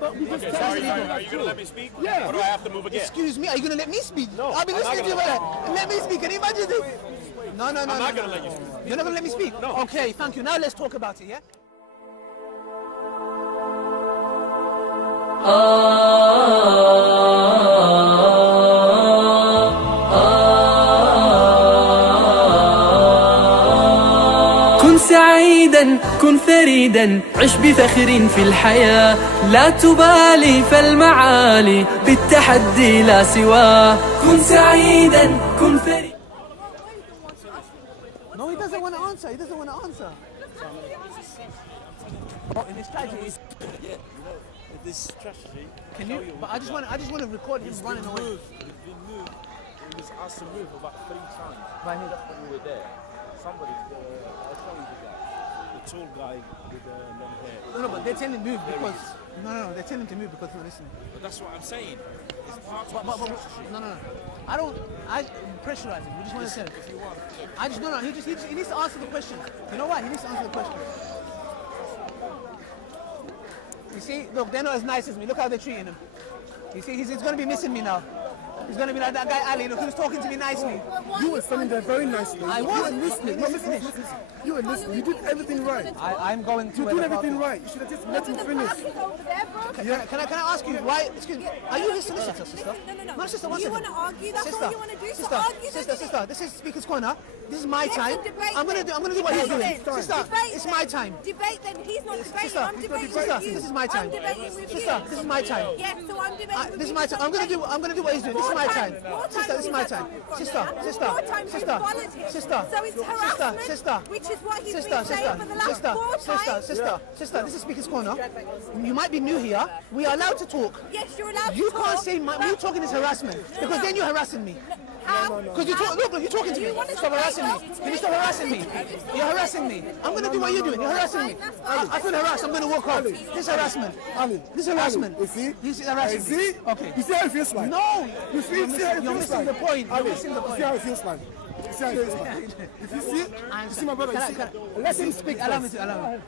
but we just Okay, sorry, are you going to let me speak? Yeah. Or do I have to move again? Excuse me, are you going to let me speak? No, I've been I'm not listening to you. gonna Let me speak. Can you imagine this? No. I'm not going to let you speak. You're not going to let me speak? No. Okay, thank you. Now let's talk about it, yeah? كن سعيدا كن فريدا عش بفخر في الحياة لا تبالي فالمعالي بالتحدي لا سواه كن سعيدا كن فريدا. No, he doesn't want to answer. He doesn't want to answer. Oh, in his strategy. Yeah, this strategy. Can you? But I just want to record him running away. He's been moved. He was asked to move about 3 times. By who? When we were there, somebody. I'll show you the guy, the tall guy with the long hair. No, but they're telling him to move because no, they're telling him to move because he's not listening. But that's what I'm saying. It's part of the strategy. No. I pressurize him. We just want to tell him. If you want, He needs to answer the question. You know what? He needs to answer the question. You see, look, they're not as nice as me. Look how they're treating him. You see, he's going to be missing me now. He's going to be like that guy Ali. Look, he was talking to me nicely. You were standing there very nicely. I was. You were listening. No, listen. You were listening. You did everything right. I'm going to. You did everything right. You should have just let him finish. Can I ask you why? Excuse me. Are you his solicitor, sister? No. No, sister. One You second. want to argue? That's Sister, all you want to do. sister, So argue. sister. This is Speaker's Corner. This is my Yes, time. a debate I'm gonna then. do what he's Debate doing. then. Sister, Debate it's then. my time. Debate then. He's not debating. Sister, I'm debating sister, with you. this is my time. I'm debating with you. Sister, this is my time. Yes, so I'm debating with This is you. my time. I'm gonna do what he's doing. This is my time. Your Sister, this is my time. Sister, Your time to volunteer. sister. So it's harassment, Sister, which is what he's sister, been saying for the last 4 times. sister. This is Speaker's Corner. You might be new here. We are allowed to talk. Yes, you're allowed to You talk. can't say me talking is harassment because then you're harassing me. How? Because you talk. Look, you're talking to me. Stop harassing me. Can you stop harassing me? You're harassing me. I'm gonna do what you're doing. You're harassing me. I feel harassed. I'm gonna walk off. This harassment. Ali, This harassment. you see? This is harassing You see? me. Okay. You see how it feels like? No. You see how it feels You're missing the like? point. You're Ali, missing the you point. see how it feels like? You see how it feels like? If you see, you see my brother, you see, let him speak. Allow me to. No.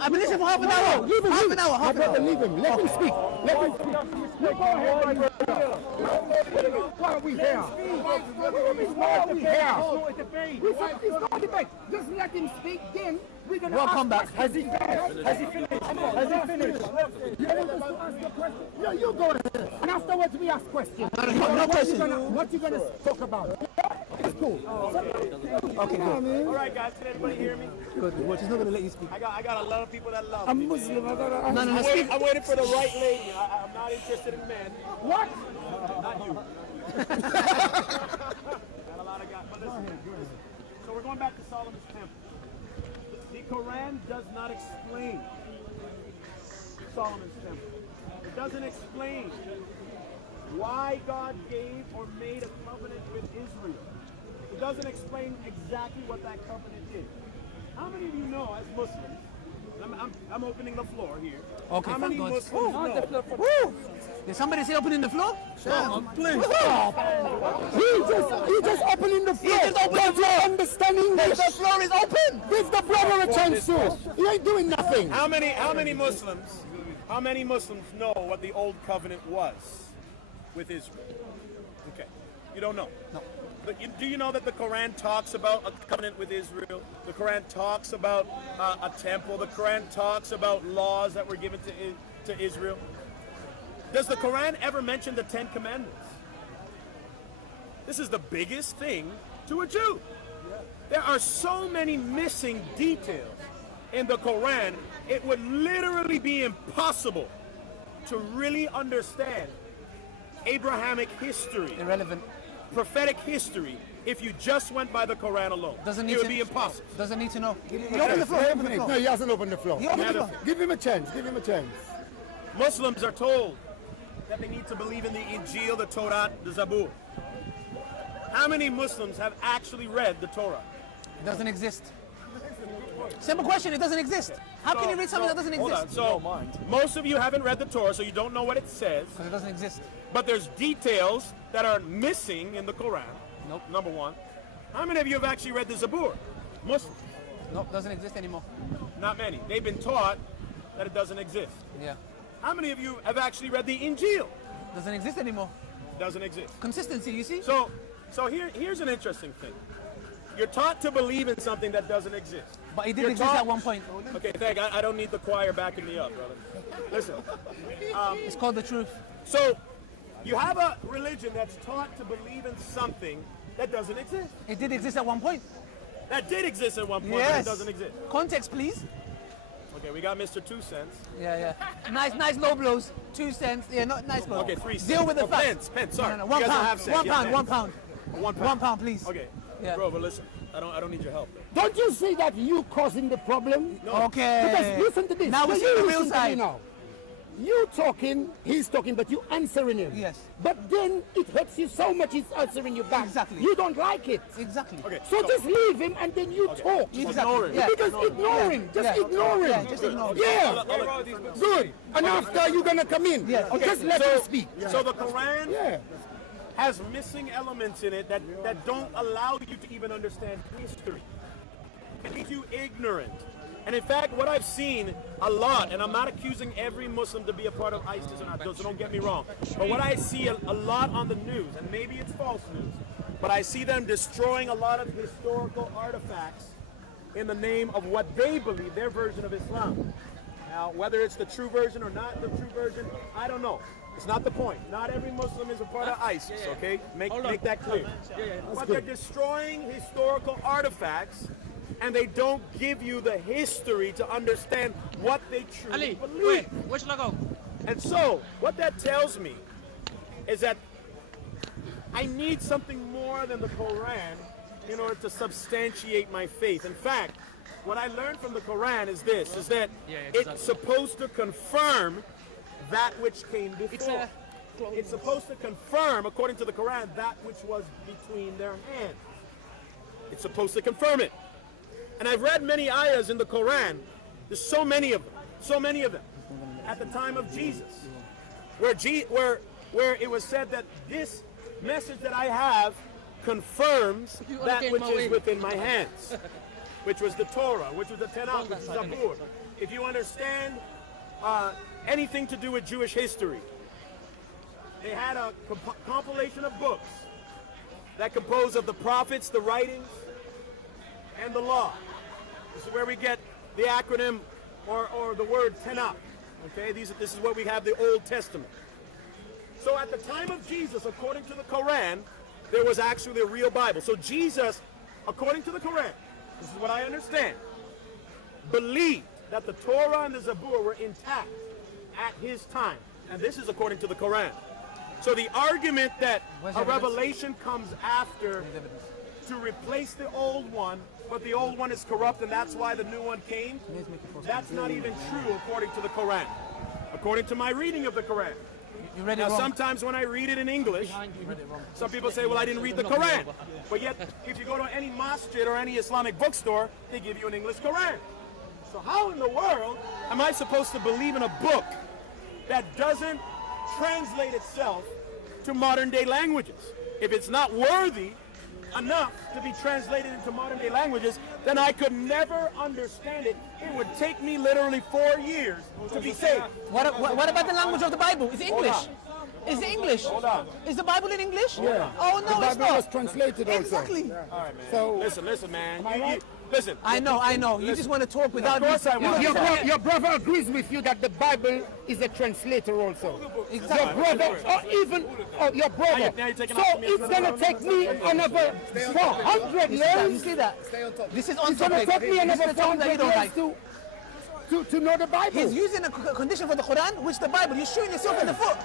I've been listening for half an hour. Leave him. Half an hour. My brother, leave him. Let him speak. Let him speak. You go ahead, my brother. Why are we here? Why are we here? It's not a debate. Just let him speak. Then we're gonna. Welcome back. Has he finished? Has he finished? Has he finished? You want us to ask a question? No, you go ahead. And afterwards we ask questions. No question. What you gonna talk about? It's cool. Okay, good. All right, guys, can everybody hear me? Good. She's not gonna let you speak. I got a lot of people that love I'm me. Muslim. I gotta. No. Speak. I'm waiting for the right lady. I'm not interested in men. What? Not you. Got a lot of guys. But listen. So we're going back to Solomon's temple. The Quran does not explain Solomon's temple. It doesn't explain why God gave or made a covenant with Israel. It doesn't explain exactly what that covenant is. How many of you know, as Muslims, I'm opening the floor here. Okay, How many thank God. Muslims know? Woo! Did somebody say opening the floor? Please stop. He just opening the floor. He just opened the floor. Understand English. The floor is open. Give the brother a chance to. He ain't doing nothing. How many Muslims know what the old covenant was with Israel? Okay. You don't know? No. But do you know that the Quran talks about a covenant with Israel? The Quran talks about a temple. The Quran talks about laws that were given to Israel. Does the Quran ever mention the 10 Commandments? This is the biggest thing to a Jew. There are so many missing details in the Quran, it would literally be impossible to really understand Abrahamic history, Irrelevant. prophetic history, if you just went by the Quran alone. It would be impossible. Doesn't need to know. He opened the floor. Open the No, floor. he hasn't opened the floor. He opened the floor. Give him a chance. Give him a chance. Muslims are told that they need to believe in the Injil, the Torah, the Zabur. How many Muslims have actually read the Torah? It doesn't exist. Simple question. It doesn't exist. How can you read something that doesn't Hold exist? on. So most of you haven't read the Torah, so you don't know what it says. Because it doesn't exist. But there's details that are missing in the Quran. Nope. Number one. How many of you have actually read the Zabur? Muslims. Nope. Doesn't exist anymore. Not many. They've been taught that it doesn't exist. Yeah. How many of you have actually read the Injil? Doesn't exist anymore. Doesn't exist. Consistency, you see? So here's an interesting thing. You're taught to believe in something that doesn't exist. But it did You're exist taught- at one point. Okay, I don't need the choir backing me up, brother. Listen. It's called the truth. So you have a religion that's taught to believe in something that doesn't exist. It did exist at one point. That did exist at one point, Yes. but it doesn't exist. Context, please. Okay, we got Mr. 2 cents. Yeah. Nice low blows. 2 cents. Yeah, not nice blows. Okay, 3 cents. Deal with the Oh, facts. pence, sorry. No. You 1 guys don't pound. have cents, 1 you have pound. 1 pence. pound. 1 pound. 1 pound, please. Okay. Yeah. Bro, but listen, I don't need your help. Don't you see that you causing the problem? Okay. Because listen to this. Now we When see you the real listen to me side. now. You talking, he's talking, but you answering him. Yes. But then it hurts you so much he's answering you back. Exactly. You don't like it. Exactly. Okay. So just leave him and then you talk. Exactly. Yeah. Because ignore him. Just ignore him. Yeah, just ignore him. Yeah. Good. And after you're gonna come in. Yeah. Okay. Just let him speak. So the Quran Yeah. has missing elements in it that don't allow you to even understand history. It makes you ignorant. And in fact, what I've seen a lot, and I'm not accusing every Muslim to be a part of ISIS or not, so don't get me wrong, but what I see a lot on the news, and maybe it's false news, but I see them destroying a lot of historical artifacts in the name of what they believe, their version of Islam. Now, whether it's the true version or not the true version, I don't know. It's not the point. Not every Muslim is a part of ISIS, okay? Make that clear. But they're destroying historical artifacts, and they don't give you the history to understand what they truly believe. And so, what that tells me is that I need something more than the Quran in order to substantiate my faith. In fact, what I learned from the Quran is this, is that it's supposed to confirm that which came before. It's supposed to confirm, according to the Quran, that which was between their hands. It's supposed to confirm it. And I've read many ayahs in the Quran. There's so many of them, at the time of Jesus, where it was said that this message that I have confirms that which is within my hands, which was the Torah, which was the Tanakh, which was Zabur. If you understand anything to do with Jewish history, they had a compilation of books that composed of the prophets, the writings, and the law. This is where we get the acronym or the word Tanakh. Okay, this is what we have, the Old Testament. So at the time of Jesus, according to the Quran, there was actually a real Bible. So Jesus, according to the Quran, this is what I understand, believed that the Torah and the Zabur were intact at his time. And this is according to the Quran. So the argument that a revelation comes after to replace the old one, but the old one is corrupt and that's why the new one came, that's not even true according to the Quran. According to my reading of the Quran. You read it Now wrong. sometimes when I read it in English, some people say, well, I didn't read the Quran. But yet, if you go to any masjid or any Islamic bookstore, they give you an English Quran. So how in the world am I supposed to believe in a book that doesn't translate itself to modern day languages? If it's not worthy enough to be translated into modern day languages, then I could never understand it. It would take me literally 4 years to be saved. What about the language of the Bible? Is it English? Is it English? Hold on. Is the Bible in English? Yeah. Oh no, The it's Bible was not. translated also. Exactly. All right, man. So- listen, man. I right? Listen. I know. You just want to talk without. Of course I want. Your brother agrees with you that the Bible is a translator also. Exactly. Your brother, or even your brother. Now you're taking So off me. it's gonna take me another 400 You years. see that? This is on It's gonna topic. take me This is another the topic that you 400 don't years like. to know the Bible. He's using a condition for the Quran, which the Bible. You're shooting yourself in the foot.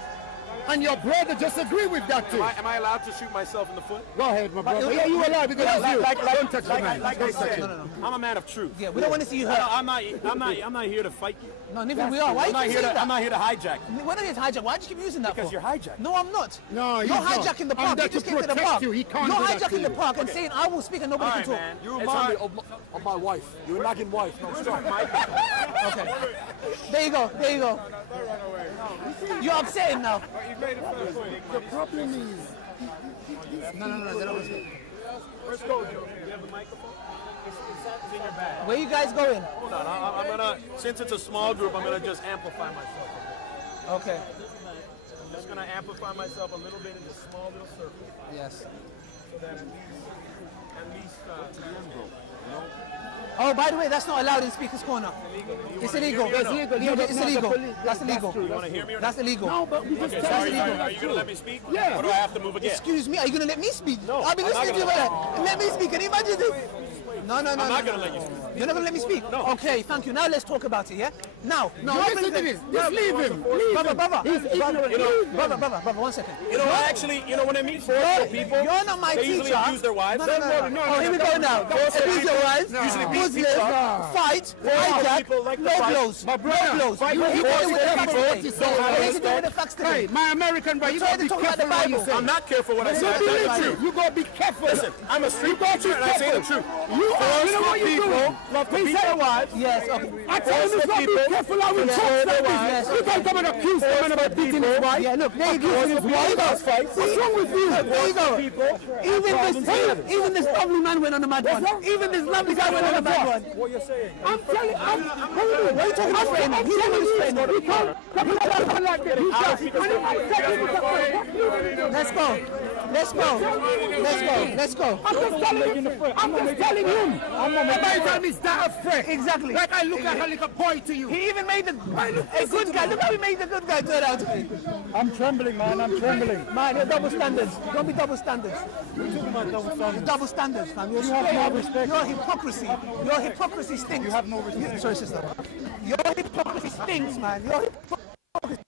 And your brother just agree with that too. Am I allowed to shoot myself in the foot? Go ahead, my brother. Yeah, you allowed because it's you. Don't touch the man. Like I Don't touch said, him. I'm a man of truth. Yeah, we don't want to see you hurt. I'm not here to fight you. No, neither we are. Why I'm you not keep here saying to. I'm that? not here to hijack you. We're not here to hijack. Why do you keep using that Because for? you're hijacking. No, I'm not. No, you're he's not. hijacking the I'm park. there You just to came to the protect park. you. He can't You're do that to hijacking the you. park and saying I will speak and nobody All can right, talk. man. You It's remind me hard. of my wife. You're nagging wife. No, stop. Okay. There you go. You're upsetting now. The problem is, No. Let's go, Joe. You have the microphone? It's in your bag. Where you guys going? Hold on. I'm gonna. Since it's a small group, I'm gonna just amplify myself. Okay. I'm just going to amplify myself a little bit in this small little circle. Yes. So that at least Oh, by the way, that's not allowed in Speaker's Corner. It's illegal. It's illegal. Yeah, No, it's no, the illegal. police- That's that's illegal. true. You want to hear me or That's illegal. No, but we just Okay, tell sorry, you are that's you going to let me speak? Yeah. Or do I have to move again? Excuse me, are you going to let me speak? No, I've been I'm not listening to you. gonna Let me speak. Can you imagine this? No, no, no. I'm not no, going to no. let you speak. You're not going to let me speak? No. Okay, thank you. Now let's talk about it, yeah? Now, No, listen to this. Just leave him. Brother, He's ignorant. brother, 1 second. You know, actually, when I meet forceful people, You're not my they usually teacher. abuse their wives. Oh, here we go now. Abuse your wives. Usually beat Muslims, people up. fight, Forceful hijack, people like to no fight. blows. My brother, no blows. fight You with hit me with the facts forceful today. people. You hit me with the facts today. Hey, my American brother, you Try gotta to be talk about careful the what you Bible. say. I'm not careful what I You say. I be tell the literally. truth. You gotta be careful. Listen, I'm a street gotta preacher be and I say the careful. truth. You are, you know what you're People doing? love to beat their wives. Yes, okay. I tell you, you gotta be careful how we Yes, talk yes, like yes. this. You can't come and accuse someone about beating his wife. Yeah, look, they accuse his wife. What's wrong with you? There you go. Even this lovely man went on a mad one. Even this lovely guy went on a mad one. What you're saying? I'm telling you, What are you talking about, friend? I'm He's telling his you, friend. you can't come on like this. You can't. Let's go. Let's go. Let's go. Let's go. I'm just telling him. I'm just telling him. Every time he's that afraid. Exactly. Like I look like a little boy to you. He even made a good guy. Look how he made the good guy turn out to be. I'm trembling, man. I'm trembling. Man, you're double standards. Don't be double standards. You're talking about double standards. Double standards, man. You're have no respect. Your hypocrisy. Your hypocrisy stinks. You have no respect. Sorry, sister. Your hypocrisy stinks, man. Your hypocrisy.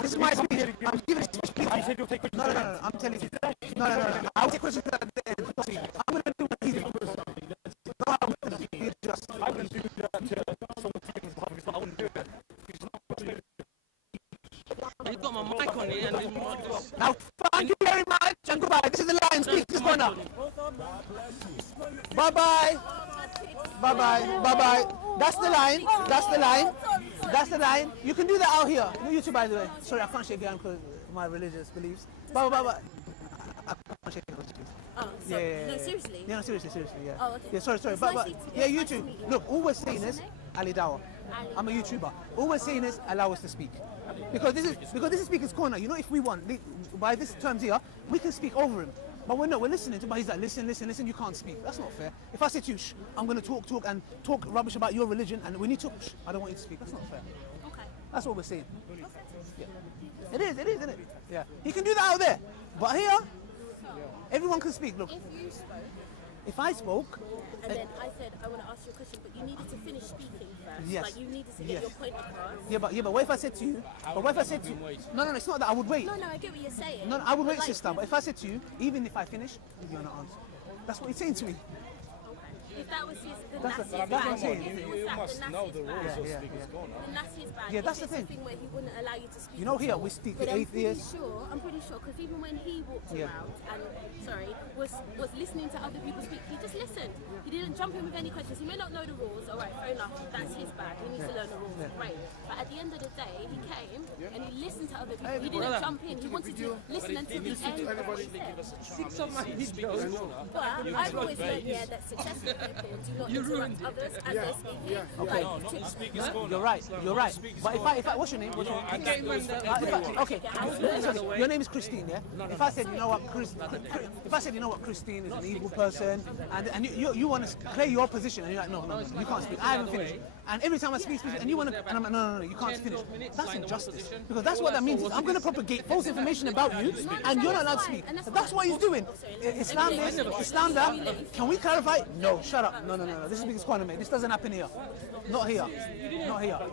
This is my speech. I'm giving speech. I said you'll take questions. No. I'm telling you. No. I'll take questions at the end. I'm going to do what he's doing. No, I'm going to be just. I wouldn't do that to someone taking his behalf. I wouldn't do that. He's got my mic on it and then just... Now, thank you very much and goodbye. This is the line. Speak this corner. Bye-bye. Bye-bye. Bye-bye. That's the line. That's the line. That's the line. You can do that out here. No YouTube, by the way. Sorry, I can't shake your hand because of my religious beliefs. Bye-bye. I can't shake your hand. Oh, so, no, seriously? Yeah, no, seriously, yeah. Oh, okay. Yeah, sorry. It's But nice to- yeah, it's nice to YouTube. meet you. Look, all we're saying is Ali Dawah. I'm a YouTuber. All we're saying is allow us to speak. Because this is Speaker's Corner. You know, if we want, by this terms here, we can speak over him. But we're listening to him. But he's like, listen, you can't speak. That's not fair. If I say to you, shh, I'm going to talk rubbish about your religion, and when you talk, shh, I don't want you to speak. That's not fair. Okay. That's what we're saying. Yeah. It is, isn't it? Yeah. He can do that out there. But here, everyone can speak. Look, If you spoke, if I spoke, and then I said, I want to ask you a question, but you needed to finish speaking first. Yes. Like, you needed to get Yes. your point across. yeah, but what if I said to you? But what if I said to you? No, it's not that. I would wait. No, I get what you're saying. No, I would But wait, like, sister. But if I said to you, even if I finish, you're not answer. That's what he's saying to me. If that was his, then That's that's, what- his that's what bag. I'm saying. If it was You that, must then know that's the his rules bag. of Yeah, Speaker's Corner. Then that's his bag. Yeah, that's if the it's thing. a thing where he wouldn't allow you to speak. You know, at here all. we speak But to I'm pretty atheists. sure, because even when he walked Yeah. around and, was listening to other people speak, he just listened. He didn't jump in with any questions. He may not know the rules. All right, fair enough. That's his bag. He needs to learn the rules. Great. But at the end of the day, he came and he listened to other people. He didn't jump in. He wanted to listen until the end of what he said. But I've always learned, that successful people do not interrupt others as they're speaking. You're right. But if I what's your name? Okay. Listen, your name is Christine, yeah? If I said, you know what, Christine is an evil person, and you want to play your position, and you're like, no, you can't speak. I haven't finished. And every time I speak, and you want to, and I'm like, no, you can't finish. That's injustice. Because that's what that means. Is I'm going to propagate false information about you, and you're not allowed to speak. That's what he's doing. Islam that. Can we clarify? No, shut up. No. This is Speaker's Corner, mate. This doesn't happen here. Not here.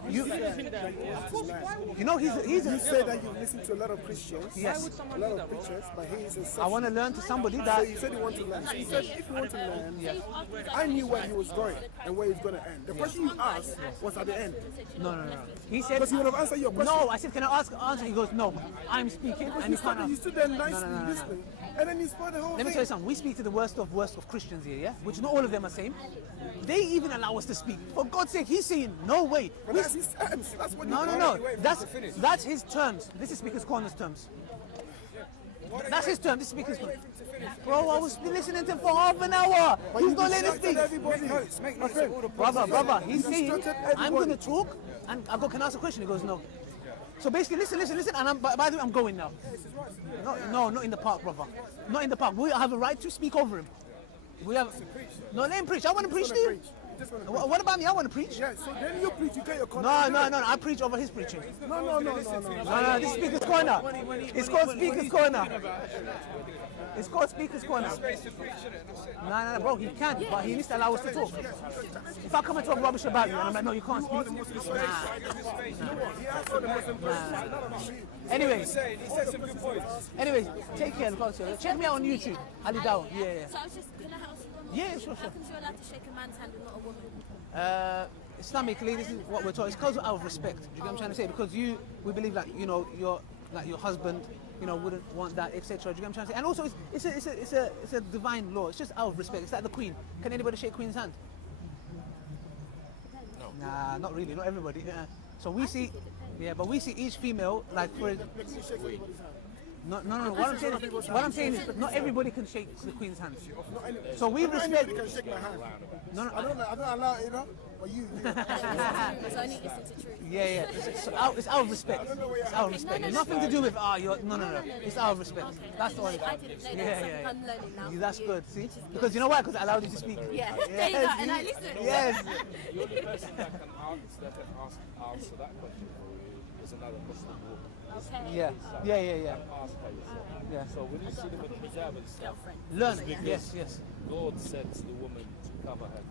You know, he's You say that you listen to a lot of Christians, yes. a lot of preachers, but he is a I section. want to learn to somebody So that. you said you want to learn. So you said if you want to learn, I knew where he was going and where he's going to end. The question you asked was at the end. No. He said. Because he would have answered your question. No, I said, can I answer? He goes, no, I'm speaking. Because And you you can't stood there nicely listening. And then you spoil the whole Let me thing. tell you something. We speak to the worst of Christians here, yeah? Which not all of them are same. They even allow us to speak. For God's sake, he's saying, no way. But that's his terms. That's what No. That's his terms. This is Speaker's Corner's terms. That's his term. This is Speaker's Corner. Bro, I was listening to him for half an hour. He's not letting us speak. Brother, he's saying, I'm going to talk, and I go, can I ask a question? He goes, no. So basically, listen, and by the way, I'm going now. No, not in the park, brother. Not in the park. We have a right to speak over him. We have. No, let him preach. I want to preach to you. What about me? I want to preach. Yeah, so then you preach, you get your No. I preach over his preaching. No. No, this is Speaker's Corner. It's called Speaker's Corner. It's called Speaker's Corner. No, bro, he can't, but he needs to allow us to talk. If I come and talk rubbish about you, and I'm like, no, you can't speak. Anyway, take care. Check me out on YouTube. Ali Dawah. Yeah. So I was just, can I ask you one more? Yeah, question? sure. How come you're allowed to shake a man's hand and not a woman? Islamically, this is what we're taught. It's because out of respect. Do you get what I'm trying to say? Because we believe that your husband, wouldn't want that, etc. Do you get what I'm trying to say? And also, it's a divine law. It's just out of respect. It's like the Queen. Can anybody shake Queen's hand? No. Nah, not really. Not everybody. So we see, but we see each female like for. No. What I'm saying is not everybody can shake the Queen's hand. So we respect. Can shake my hand. No. I don't allow it, But you. So I need to listen to truth. Yeah. It's out of respect. It's out of respect. No. Nothing to do with you're no. It's out of respect. Okay. That's the only. I didn't know that. Yeah. I'm learning now. That's from you. good. See, because you know why? Because it allowed you to speak. Yeah. There you go. And I listen. Yes. The only person that can answer that question for you is another Muslim woman. Okay. Yeah. Ask her yourself. Yeah. So when you see them with hijab and stuff, Learn it. Yes. God said to the woman to cover her.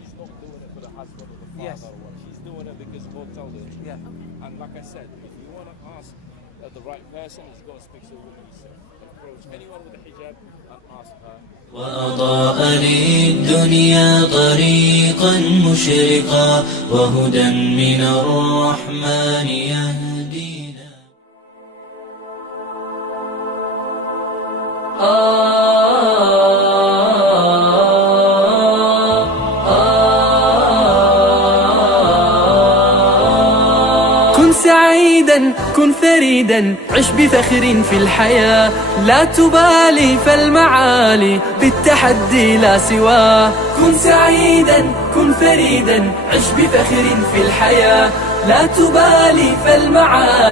She's not doing it for the husband or the father Yes. or what. She's doing it because God told her. Yeah. And like I said, if you want to ask the right person, you've got to speak to a woman yourself. Approach anyone with a hijab and ask her. وأضاء للدنيا طريقا مشرقا وهدى من الرحمن يهدينا. كن سعيدا كن فريدا عش بفخر في الحياة لا تبالي فالمعالي بالتحدي لا سواه كن سعيدا كن فريدا عش بفخر في الحياة لا تبالي فالمعالي